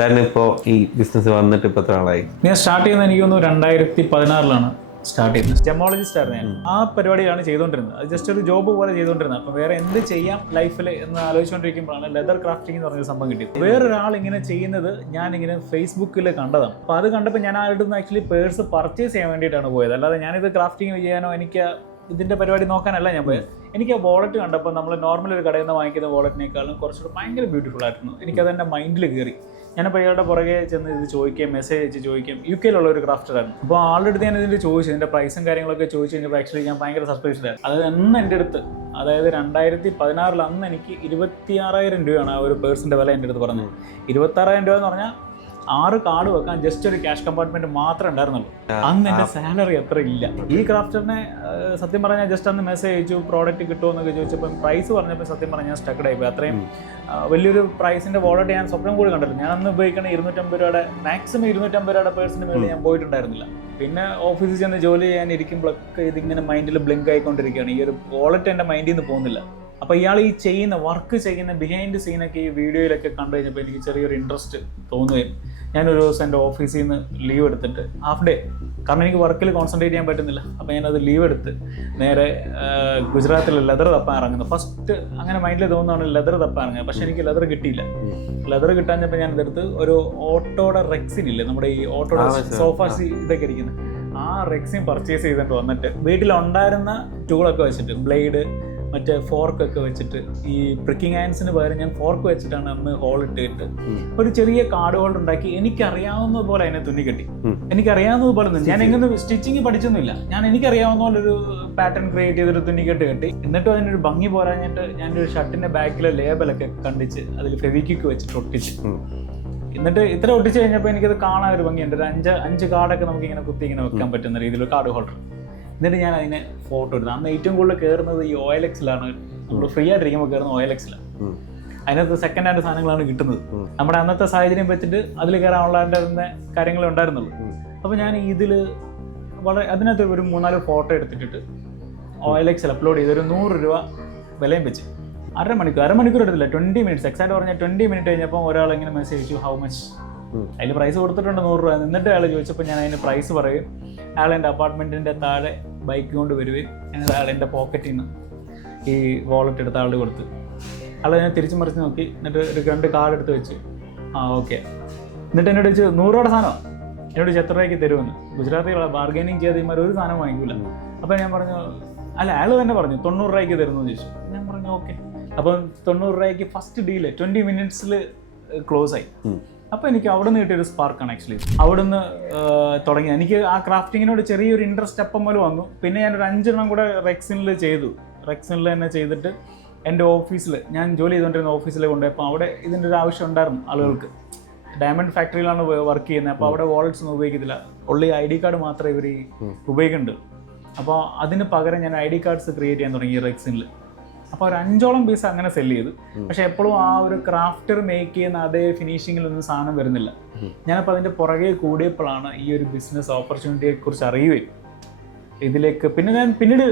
സാറിന് ഇപ്പോൾ ഈ ബിസിനസ് വന്നിട്ട് ഇപ്പോൾ എത്ര ആളായി? ഞാൻ സ്റ്റാർട്ട് ചെയ്യുന്നത് എനിക്ക് തോന്നുന്നു 2016 സ്റ്റാർട്ട് ചെയ്യുന്നത്. ജെമോളജിസ്റ്റ് ആയിരുന്നു ഞാൻ. ആ പരിപാടിയാണ് ചെയ്തുകൊണ്ടിരുന്നത്. അത് ജസ്റ്റ് ഒരു ജോബ് പോലെ ചെയ്തുകൊണ്ടിരുന്നത്. അപ്പം വേറെ എന്ത് ചെയ്യാം ലൈഫിൽ എന്ന് ആലോചിച്ചുകൊണ്ടിരിക്കുമ്പോഴാണ് ലെതർ ക്രാഫ്റ്റിംഗ് എന്ന് പറഞ്ഞൊരു സംഭവം കിട്ടിയത്. വേറൊരാൾ ഇങ്ങനെ ചെയ്യുന്നത് ഞാനിങ്ങനെ ഫേസ്ബുക്കിൽ കണ്ടതാണ്. അപ്പോൾ അത് കണ്ടപ്പോൾ ഞാൻ ആരുടെ നിന്ന് ആക്ച്വലി പേഴ്സ് പർച്ചേസ് ചെയ്യാൻ വേണ്ടിയിട്ടാണ് പോയത്. അല്ലാതെ ഞാനിത് ക്രാഫ്റ്റിംഗ് ചെയ്യാനോ എനിക്ക് ഇതിൻ്റെ പരിപാടി നോക്കാനല്ല ഞാൻ പോയത്. എനിക്ക് ആ വോളറ്റ് കണ്ടപ്പോൾ നമ്മൾ നോർമൽ ഒരു കടയിൽ നിന്ന് വാങ്ങിക്കുന്ന വോളറ്റിനേക്കാളും കുറച്ചുകൂടെ ഭയങ്കര ബ്യൂട്ടിഫുൾ ആയിരുന്നു. എനിക്കതെൻ്റെ മൈൻഡിൽ കയറി. ഞാനപ്പോൾ ഇയാളുടെ പുറകെ ചെന്ന് ഇത് ചോദിക്കുകയും മെസ്സേജ് അയച്ച് ചോദിക്കുകയും UK ഒരു ക്രാഫ്റ്ററായിരുന്നു. അപ്പോൾ ആളുടെ അടുത്ത് ഞാൻ ഇതിൻ്റെ ചോദിച്ചു, ഇതിൻ്റെ പ്രൈസും കാര്യങ്ങളൊക്കെ ചോദിച്ചു കഴിഞ്ഞപ്പോൾ ആക്ച്വലി ഞാൻ ഭയങ്കര സർപ്രൈസ്ഡ് ആയിരുന്നു. അത് അന്ന് എൻ്റെ അടുത്ത്, അതായത് 2016 അന്ന് എനിക്ക് 26,000 രൂപയാണ് ആ ഒരു പേഴ്സിൻ്റെ വില എൻ്റെ അടുത്ത് പറഞ്ഞത്. 26,000 രൂപ എന്ന് പറഞ്ഞാൽ 6 കാർഡ് വെക്കാൻ ജസ്റ്റ് ഒരു ക്യാഷ് കമ്പാർട്ട്മെന്റ് മാത്രമേ ഉണ്ടായിരുന്നുള്ളൂ. അന്ന് എൻ്റെ സാലറി അത്ര ഇല്ല. ഈ ക്രാഫ്റ്ററിനെ സത്യം പറഞ്ഞാൽ ജസ്റ്റ് അന്ന് മെസ്സേജ് അയച്ചു, പ്രോഡക്റ്റ് കിട്ടുമോ എന്നൊക്കെ ചോദിച്ചപ്പോൾ പ്രൈസ് പറഞ്ഞപ്പോൾ സത്യം പറഞ്ഞാൽ സ്റ്റക്ഡ് ആയിപ്പോയി. അത്രയും വലിയൊരു പ്രൈസിന്റെ വോളറ്റ് ഞാൻ സ്വപ്നം കൂടി കണ്ടില്ല. ഞാൻ അന്ന് ഉപയോഗിക്കുന്ന 250 രൂപയുടെ മാക്സിമം 250 രൂപയുടെ പേഴ്സിന് മേളിൽ ഞാൻ പോയിട്ടുണ്ടായിരുന്നില്ല. പിന്നെ ഓഫീസിൽ ചെന്ന് ജോലി ചെയ്യാൻ ഇരിക്കുമ്പോഴൊക്കെ ഇതിങ്ങനെ മൈൻഡിൽ ബ്ലിങ്ക് ആയിക്കൊണ്ടിരിക്കുകയാണ്. ഈ ഒരു വോളറ്റ് എൻ്റെ മൈൻഡിൽ നിന്ന് പോകുന്നില്ല. അപ്പോൾ ഇയാൾ ഈ വർക്ക് ചെയ്യുന്ന ബിഹൈൻഡ് സീനൊക്കെ ഈ വീഡിയോയിലൊക്കെ കണ്ടു കഴിഞ്ഞപ്പോൾ എനിക്ക് ചെറിയൊരു ഇൻട്രസ്റ്റ് തോന്നുകയും ഞാനൊരു ദിവസം എൻ്റെ ഓഫീസിൽ നിന്ന് ലീവ് എടുത്തിട്ട് ഹാഫ് ഡേ, കാരണം എനിക്ക് വർക്കിൽ കോൺസെൻട്രേറ്റ് ചെയ്യാൻ പറ്റുന്നില്ല. അപ്പോൾ ഞാനത് ലീവ് എടുത്ത് നേരെ ഗുജറാത്തിൽ ലെതർ തപ്പാൻ ഇറങ്ങുന്നത്. ഫസ്റ്റ് അങ്ങനെ മൈൻഡിൽ തോന്നുന്നതാണ് ലെതർ തപ്പാൻ ഇറങ്ങുന്നത്. പക്ഷേ എനിക്ക് ലെതർ കിട്ടിയില്ല. ലെതർ കിട്ടാഞ്ഞപ്പോൾ ഞാൻ ഇതെടുത്ത് ഒരു ഓട്ടോയുടെ റെക്സിനില്ലേ, നമ്മുടെ ഈ ഓട്ടോയുടെ സോഫ ഇതൊക്കെ ഇരിക്കുന്നത്, ആ റെക്സിൻ പർച്ചേസ് ചെയ്തിട്ട് വന്നിട്ട് വീട്ടിലുണ്ടായിരുന്ന ടൂളൊക്കെ വെച്ചിട്ട് ബ്ലേഡ് മറ്റേ ഫോർക്കൊക്കെ വെച്ചിട്ട് ഈ പ്രിക്കിംഗ് ആൻസിന് പകരം ഞാൻ ഫോർക്ക് വെച്ചിട്ടാണ് അന്ന് ഹോൾ ഇട്ടിട്ട് ഒരു ചെറിയ കാർഡ് ഹോൾഡർ ഉണ്ടാക്കി. എനിക്കറിയാവുന്ന പോലെ അതിനെ തുന്നിക്കെട്ടി. എനിക്കറിയാവുന്നത് പോലെ ഞാൻ എങ്ങനെ സ്റ്റിച്ചിങ് പഠിച്ചൊന്നുമില്ല. എനിക്കറിയാവുന്ന പോലെ ഒരു പാറ്റേൺ ക്രിയേറ്റ് ചെയ്തൊരു തുന്നിക്കെട്ട് കെട്ടി. എന്നിട്ടും അതിനൊരു ഭംഗി പോരാഞ്ഞിട്ട് ഞാനൊരു ഷർട്ടിന്റെ ബാക്കിലെ ലേബലൊക്കെ കണ്ടിച്ച് അതിൽ ഫെവിക്വിക്ക് വെച്ചിട്ട് ഒട്ടിച്ച്, എന്നിട്ട് ഇത്ര ഒട്ടിച്ച് കഴിഞ്ഞപ്പോൾ എനിക്കത് കാണാൻ ഒരു ഭംഗിയുണ്ട്. ഒരു അഞ്ച് കാർഡൊക്കെ നമുക്ക് ഇങ്ങനെ കുത്തി ഇങ്ങനെ വെക്കാൻ പറ്റുന്ന രീതിയിൽ കാർഡ് ഹോൾഡർ. എന്നിട്ട് ഞാൻ അതിനെ ഫോട്ടോ എടുത്തു. അന്ന് ഏറ്റവും കൂടുതൽ കയറുന്നത് ഈ OLX-ലാണ്. നമ്മൾ ഫ്രീ ആയിട്ടിരിക്കുമ്പോൾ കയറുന്ന OLX-ലാണ്. അതിനകത്ത് സെക്കൻഡ് ഹാൻഡ് സാധനങ്ങളാണ് കിട്ടുന്നത്. നമ്മുടെ അന്നത്തെ സാഹചര്യം വെച്ചിട്ട് അതിൽ കയറാനുള്ള കാര്യങ്ങളേ ഉണ്ടായിരുന്നുള്ളൂ. അപ്പോൾ ഞാൻ ഇതിൽ അതിനകത്ത് ഒരു 3-4 ഫോട്ടോ എടുത്തിട്ട് OLX-ൽ അപ്ലോഡ് ചെയ്ത് ഒരു 100 രൂപ വിലയും വെച്ച് അരമണിക്കൂർ എടുത്തില്ല, 20 മിനിറ്റ്സ് എക്സാക്ട് പറഞ്ഞാൽ 20 മിനിറ്റ് കഴിഞ്ഞപ്പോൾ ഒരാൾ ഇങ്ങനെ മെസ്സേജ് അയച്ചു, ഹൗ മച്ച്. അതിൽ പ്രൈസ് കൊടുത്തിട്ടുണ്ട് 100 രൂപ. എന്നിട്ട് അയാൾ ചോദിച്ചപ്പോൾ ഞാൻ അതിന് പ്രൈസ് പറയും. അയാൾ എൻ്റെ അപ്പാർട്ട്മെൻറ്റിൻ്റെ താഴെ ബൈക്ക് കൊണ്ട് വരികയും ഞാൻ അയാൾ എൻ്റെ പോക്കറ്റിൽ നിന്ന് ഈ വാളറ്റ് എടുത്ത് ആളുടെ കൊടുത്ത്, അയാൾ ഞാൻ തിരിച്ചു മറിച്ച് നോക്കി. എന്നിട്ട് ഒരു 2 കാർഡ് എടുത്ത് വെച്ച് ഓക്കെ. എന്നിട്ട് എന്നോട് ചോദിച്ചു 100 രൂപയുടെ സാധനമാണ്. എന്നോട് എത്ര രൂപയ്ക്ക് തരുമെന്ന്. ഗുജറാത്തികളെ ബാർഗൈനിങ് ചെയ്ത് ഇമാർ ഒരു സാധനം വാങ്ങിക്കില്ല. അപ്പോൾ ഞാൻ പറഞ്ഞു, അല്ല അയാൾ തന്നെ പറഞ്ഞു 90 രൂപയ്ക്ക് തരുമെന്ന് ചോദിച്ചു. ഞാൻ പറഞ്ഞു ഓക്കെ. അപ്പം 90 രൂപയ്ക്ക് ഫസ്റ്റ് ഡീല് 20 മിനിറ്റ്സിൽ ക്ലോസ് ആയി. അപ്പോൾ എനിക്ക് അവിടെ നിന്ന് കിട്ടിയൊരു സ്പാർക്കാണ് ആക്ച്വലി. അവിടെ നിന്ന് തുടങ്ങി എനിക്ക് ആ ക്രാഫ്റ്റിങ്ങിനോട് ചെറിയൊരു ഇൻട്രസ്റ്റ് അപ്പം പോലെ വന്നു. പിന്നെ ഞാനൊരു 5 എണ്ണം കൂടെ റെക്സിനിൽ ചെയ്തു. റെക്സിനിൽ തന്നെ ചെയ്തിട്ട് എൻ്റെ ഓഫീസിൽ, ഞാൻ ജോലി ചെയ്തുകൊണ്ടിരുന്ന ഓഫീസിൽ കൊണ്ടുപോയപ്പോൾ അവിടെ ഇതിൻ്റെ ഒരു ആവശ്യം ഉണ്ടായിരുന്നു ആളുകൾക്ക്. ഡയമണ്ട് ഫാക്ടറിയിലാണ് വർക്ക് ചെയ്യുന്നത്. അപ്പോൾ അവിടെ വാളറ്റ്സ് ഒന്നും ഉപയോഗിക്കത്തില്ല, ഉള്ളി ID കാർഡ് മാത്രമേ ഇവർ ഉപയോഗിക്കുന്നുണ്ട്. അപ്പോൾ അതിന് പകരം ഞാൻ ID കാർഡ്സ് ക്രിയേറ്റ് ചെയ്യാൻ തുടങ്ങി റെക്സിനിൽ. അപ്പോൾ ഒരു 5ഓളം പീസ് അങ്ങനെ സെല് ചെയ്തു. പക്ഷെ എപ്പോഴും ആ ഒരു ക്രാഫ്റ്റർ മേക്ക് ചെയ്യുന്ന അതേ ഫിനിഷിങ്ങിലൊന്നും സാധനം വരുന്നില്ല. ഞാനപ്പോൾ അതിൻ്റെ പുറകെ കൂടിയപ്പോഴാണ് ഈ ഒരു ബിസിനസ് ഓപ്പർച്യൂണിറ്റിയെ കുറിച്ച് അറിയുകയും ഇതിലേക്ക് പിന്നീട്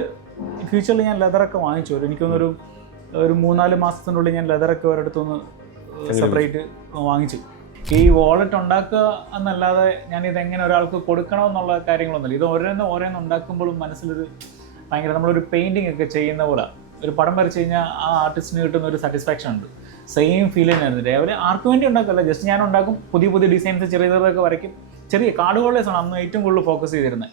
ഫ്യൂച്ചറിൽ ഞാൻ ലെതറൊക്കെ വാങ്ങിച്ചു. എനിക്കൊന്നൊരു 3-4 മാസത്തിനുള്ളിൽ ഞാൻ ലെതറൊക്കെ ഒരിടത്തുനിന്ന് സെപ്പറേറ്റ് വാങ്ങിച്ചു. ഈ വാളറ്റ് ഉണ്ടാക്കുക എന്നല്ലാതെ ഞാനിതെങ്ങനെ ഒരാൾക്ക് കൊടുക്കണമെന്നുള്ള കാര്യങ്ങളൊന്നുമില്ല. ഇത് ഓരോന്ന് ഉണ്ടാക്കുമ്പോഴും മനസ്സിലൊരു ഭയങ്കര, നമ്മളൊരു പെയിൻറ്റിങ് ഒക്കെ ചെയ്യുന്ന പോലെ ഒരു പടം വരച്ച് കഴിഞ്ഞാൽ ആ ആർട്ടിസ്റ്റിന് കിട്ടുന്ന ഒരു സാറ്റിസ്ഫാക്ഷൻ ഉണ്ട്. സെയിം ഫീൽ തന്നെയായിരുന്നു. രാവിലെ ആർക്ക് വേണ്ടി ഉണ്ടാക്കല്ല, ജസ്റ്റ് ഞാൻ ഉണ്ടാക്കും, പുതിയ ഡിസൈൻസ് ചെറിയതൊക്കെ വരയ്ക്കും. ചെറിയ കാർഡ് ഹോൾഡേഴ്സാണ് അന്ന് ഏറ്റവും കൂടുതൽ ഫോക്കസ് ചെയ്തിരുന്നത്.